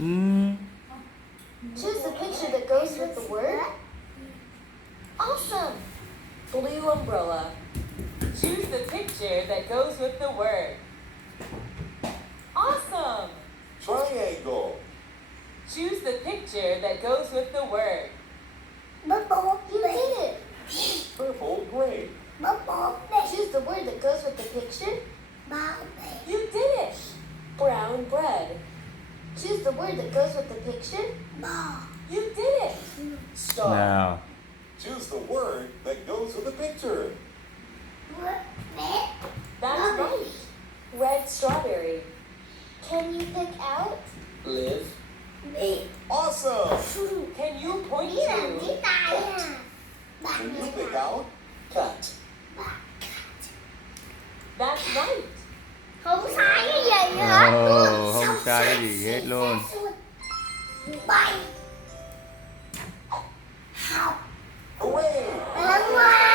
Choose the picture that goes with the word. Awesome! Blue umbrella. Choose the picture that goes with the word. Awesome! Triangle. Choose the picture that goes with the word. You did it! Purple grape. Choose the word that goes with the picture. You did it! Brown bread. Choose the word that goes with the picture. You did it! Stop. Nào. Choose the word that goes with the picture. That's right. Red strawberry. Can you pick out? Live. Awesome. Can you point to? Can you pick out? Cut. That's right. Không sai cái gì hết Ồ, không sai cái gì hết luôn. Hooray! Wow.